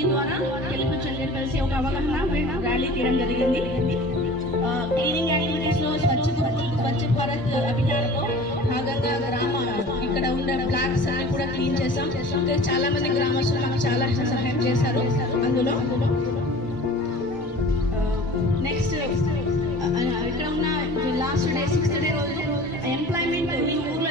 దీని ద్వారా తెలుగు చెల్లెలు కలిసి ఒక అవగాహన ర్యాలీ తీయడం జరిగింది. క్లీనింగ్ యాక్టివిటీస్ లో స్వచ్ఛ భారత్ అభియాన్లో భాగంగా ఇక్కడ ఉన్న బ్లాక్స్ అన్ని కూడా క్లీన్ చేసాం. చాలా మంది గ్రామస్తులు మాకు చాలా సహాయం చేశారు అందులో. నెక్స్ట్ ఇక్కడ ఉన్న లాస్ట్ డే 6th డే రోజు ఎంప్లాయ్మెంట్ ఈ ఊర్లో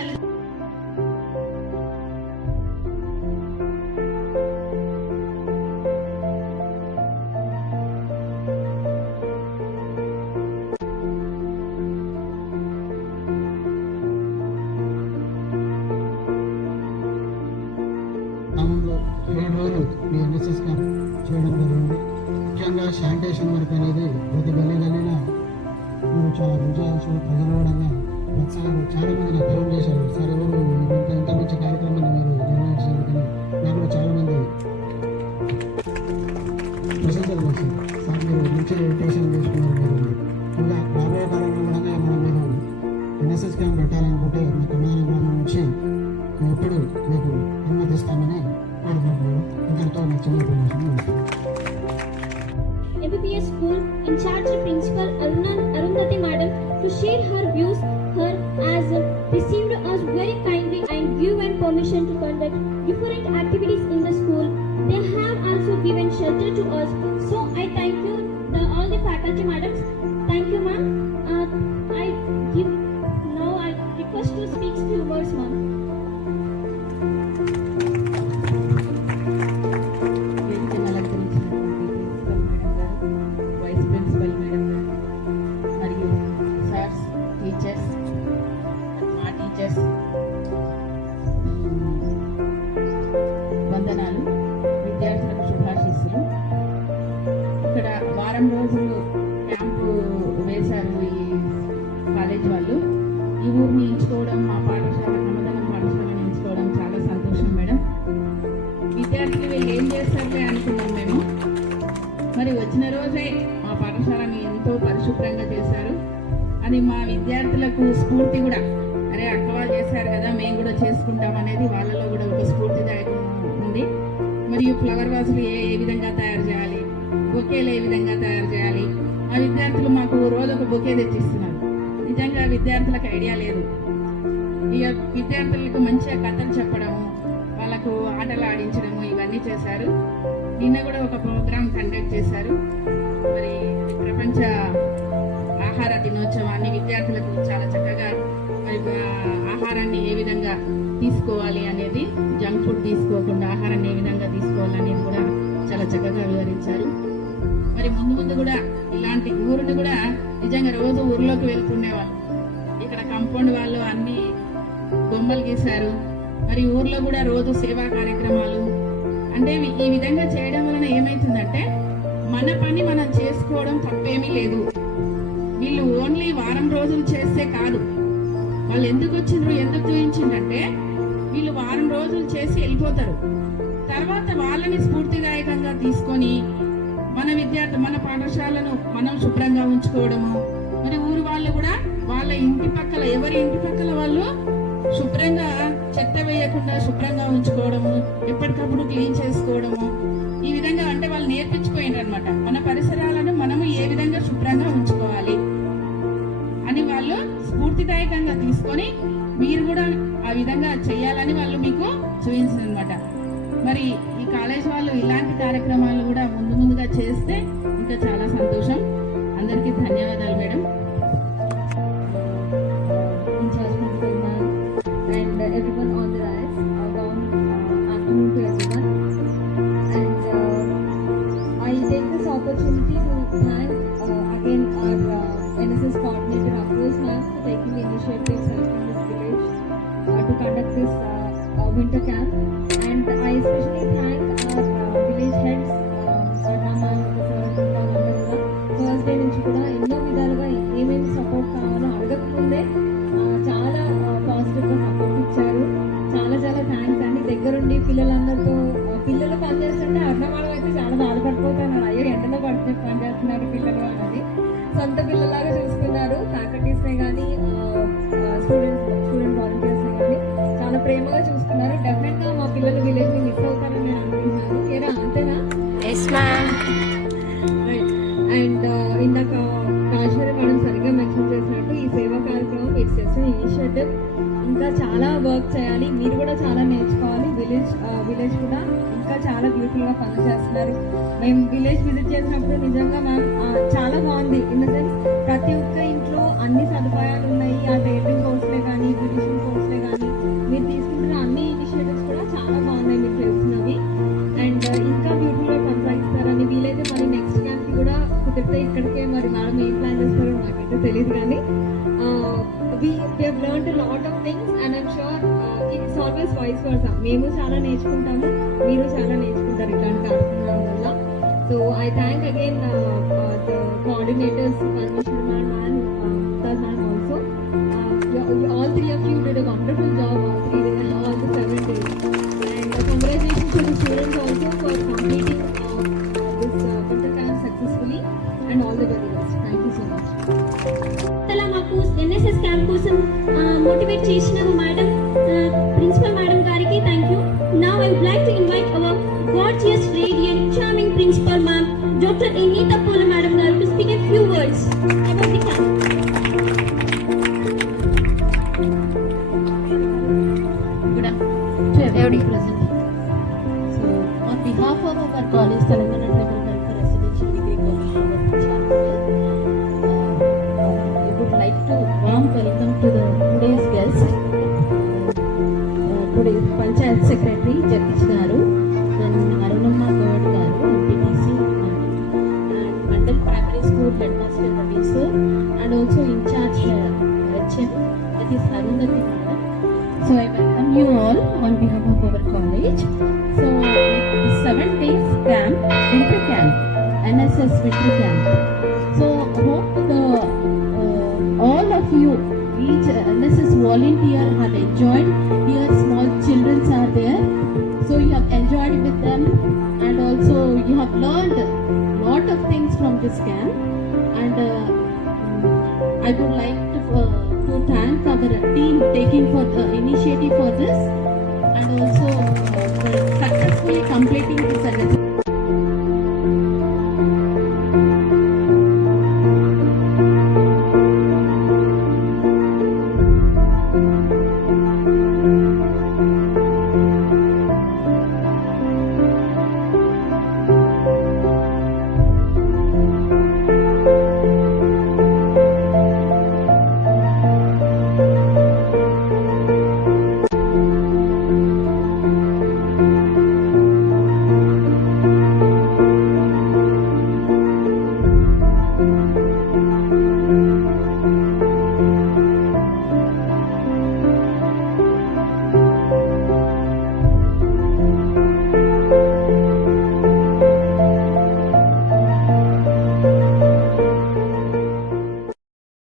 గ్రామంలో 7 రోజులు ఈ ఎన్ఎస్ఎస్ క్యాంప్ చేయడం జరిగింది. ముఖ్యంగా శానిటేషన్ వర్క్ అనేది ప్రతి గల్లీన మీరు చాలా గుర్తించవచ్చు. ప్రజలు కూడా చాలా మంది నాకు ఫోన్ చేశారు, సార్ ఎవరు ఇంత మంచి కార్యక్రమాన్ని మీరు నిర్వహించడానికి నాకు కూడా చాలా మంది ప్రశంసలు చేశారు. సార్ మీరు మంచి ఎడ్యుకేషన్ చేసుకున్నారు. మీరు ఇంకా రాబోయే కాలంలో కూడా మీరు ఎన్ఎస్ఎస్ క్యాంప్ పెట్టాలనుకుంటే మీ కమాండ్ గ్రామం నుంచి ఎప్పుడు మీకు అనుమతిస్తామని కోరుకుంటున్నాను. ఇంతటితో నా చిన్న ఉపన్యాసం MBBS School in charge Principal Arundhati Madam to share her views. Her has received us very kindly and given permission to conduct different activities in the school. They have also given shelter to us. So I thank you all the faculty madams. Thank you ma'am. I request to speak few words ma'am. వందనాలు. విద్యార్థులకు శుభాశీస్సులు. ఇక్కడ వారం రోజులు camp వేశారు ఈ college వాళ్ళు. ఈ ఊరిని ఎంచుకోవడం, మా పాఠశాల నమ్మదనం పాఠశాలను ఎంచుకోవడం చాలా సంతోషం మేడం. విద్యార్థులు వీళ్ళు ఏం చేస్తారులే అనుకున్నాం మేము. మరి వచ్చిన రోజే మా పాఠశాలని ఎంతో పరిశుభ్రంగా చేశారు. అది మా విద్యార్థులకు స్ఫూర్తి కూడా, అరే అక్క వాళ్ళు చేశారు కదా మేము కూడా చేసుకుంటాం అనేది వాళ్ళలో కూడా ఒక స్ఫూర్తిదాయకం ఉంది. మరియు ఫ్లవర్ వాసులు ఏ విధంగా తయారు చేయాలి, బొకేలు ఏ విధంగా తయారు చేయాలి, ఆ విద్యార్థులు మాకు రోజు ఒక బొకే తెచ్చిస్తున్నారు. నిజంగా విద్యార్థులకు ఐడియా లేదు. ఇక విద్యార్థులకు మంచిగా కథలు చెప్పడము, వాళ్ళకు ఆటలు ఆడించడము ఇవన్నీ చేశారు. నిన్న కూడా ఒక ప్రోగ్రాం కండక్ట్ చేశారు. మరి ప్రపంచ ఆహార దినోత్సవాన్ని విద్యార్థులకు చాలా చక్కగా ఆహారాన్ని ఏ విధంగా తీసుకోవాలి అనేది, జంక్ ఫుడ్ తీసుకోకుండా ఆహారాన్ని ఏ విధంగా తీసుకోవాలనేది కూడా చాలా చక్కగా వివరించారు. మరి ముందు కూడా ఇలాంటి ఊరిని కూడా నిజంగా రోజు ఊర్లోకి వెళ్తుండేవాళ్ళు. ఇక్కడ కాంపౌండ్ వాళ్ళు అన్ని బొమ్మలు గీశారు. మరి ఊర్లో కూడా రోజు సేవా కార్యక్రమాలు అంటే ఈ విధంగా చేయడం వలన ఏమైతుందంటే మన పని మనం చేసుకోవడం తప్పేమీ లేదు. వీళ్ళు ఓన్లీ వారం రోజులు చేస్తే కాదు, వాళ్ళు ఎందుకు వచ్చిండ్రు, ఎందుకు చూపించిండ్రంటే వీళ్ళు వారం రోజులు చేసి వెళ్ళిపోతారు. తర్వాత వాళ్ళని స్ఫూర్తిదాయకంగా తీసుకొని మన పాఠశాలను మనం శుభ్రంగా ఉంచుకోవడము, మరి ఊరు వాళ్ళు కూడా వాళ్ళ ఇంటి పక్కల ఎవరి ఇంటి పక్కల వాళ్ళు శుభ్రంగా చెత్త వేయకుండా శుభ్రంగా ఉంచుకోవడము, ఎప్పటికప్పుడు క్లీన్ చేసుకోవడము, ఈ విధంగా అంటే వాళ్ళు నేర్పించిపోయిండ్రు అనమాట. మన పరిసరాలను మనము ఏ విధంగా శుభ్రంగా ఉంచుకోవాలి అని వాళ్ళు స్ఫూర్తిదాయకంగా తీసుకొని మీరు కూడా ఆ విధంగా చేయాలని వాళ్ళు మీకు చూపించారు అనమాట. మరి ఈ కాలేజ్ వాళ్ళు ఇలాంటి కార్యక్రమాలు కూడా ముందుగా చేస్తే ఇంకా చాలా సంతోషం. అందరికీ ధన్యవాదాలు madam. And everyone on the rise, afternoon to everyone. And I take this opportunity to thank again our NSS coordinator Afroz ma'am for taking the initiative in this village to conduct this winter camp. And I especially thank our village heads, Rama, first day నుంచి కూడా ఎన్నో విధాలుగా ఏమేమి support కావాలో అడగకముందే చాలా పాజిటివ్గా support ఇచ్చారు. చాలా థ్యాంక్స్ అండి. దగ్గరుండి పిల్లలు పనిచేస్తుంటే అన్నమానం అయితే చాలా బాధపడిపోతున్నారు, అయ్యో ఎండలో పనిచేస్తున్నారు పిల్లలు అనేది. సొంత పిల్లలాగా చూసుకున్నారు. ఫ్యాకల్టీస్నే కానీ స్టూడెంట్ వాలంటీర్స్ని కానీ చాలా ప్రేమగా చూసుకున్నారు. డెఫినెట్గా మా పిల్లలు విలేజ్ని మిస్ అవుతారని నేను అనుకుంటున్నాను. ఏరా అంతేనా? Yes ma'am. అండ్ ఇందాక రాజేశ్వరి మేడం సరిగ్గా మెన్షన్ చేసినట్టు ఈ సేవా కార్యక్రమం ఇట్స్ జస్ట్ ఇనిషియేటివ్. ఇంకా చాలా వర్క్ చేయాలి, మీరు కూడా చాలా నేర్చుకోవాలి. విలేజ్ కూడా ఇంకా చాలా బ్యూటిఫుల్గా పనులు చేస్తున్నారు. మేము విలేజ్ విజిట్ చేసినప్పుడు నిజంగా మ్యామ్ చాలా బాగుంది. ఇన్ ద సెన్స్ ప్రతి ఒక్క ఇంట్లో అన్ని సదుపాయాలు ఉన్నాయి. ఆ టైలరింగ్ కోర్సులే కానీ బ్యూటిషియన్ కోర్సులే కానీ మీరు తీసుకుంటున్న అన్ని ఇనిషియేటివ్స్ కూడా చాలా బాగున్నాయి మీరు చేస్తున్నవి. అండ్ ఇంకా బ్యూటిఫుల్గా కొనసాగిస్తారని, వీలైతే మరి నెక్స్ట్ క్యాంప్కి కూడా కుదిరితే ఇక్కడికే మరి మేడం ఏం ప్లాన్ చేస్తారో నాకైతే తెలియదు. కానీ we have learned a lot of things and I'm sure it's always vice versa. మేము చాలా నేర్చుకుంటాము, మీరు చాలా నేర్చుకుంటారు ఇట్లాంటి కార్యక్రమాల వల్ల. So I thank again the coordinators, Parmeshwar ma'am and Mumtaz ma'am also. All three of you did a wonderful job all the 7 days. And congratulations to the students also for completing this winter camp successfully and all the very best. Thank you so much. అలా మాకు NSS camp కోసం motivate చేసిన madam principal madam గారికి thank you. Now I would like to invite our gorgeous radiant charming principal ma'am doctor Anitha Pola madam garu to speak a few words about the camp. Good afternoon to everybody present. So, on behalf of our college, Telangana Tribal Welfare Residential Degree College, I would like to warm welcome to the today's guest, today's Panchayat Secretary Jagdish Garu and Arunamma Gowd Garu, MPTC, and Mandal Primary School Headmaster Ravi sir, and also in charge HM, that is Arundhati Madam. So I welcome you all on behalf of our college. So the 7 days camp, winter camp, NSS winter camp. So hope all of you, each NSS volunteer have enjoyed. Here small children are there, so you have enjoyed with them, and also you have learned lot of things from this camp. And I would like to thank our team taking for the initiative for this, and also for successfully completing this NSS.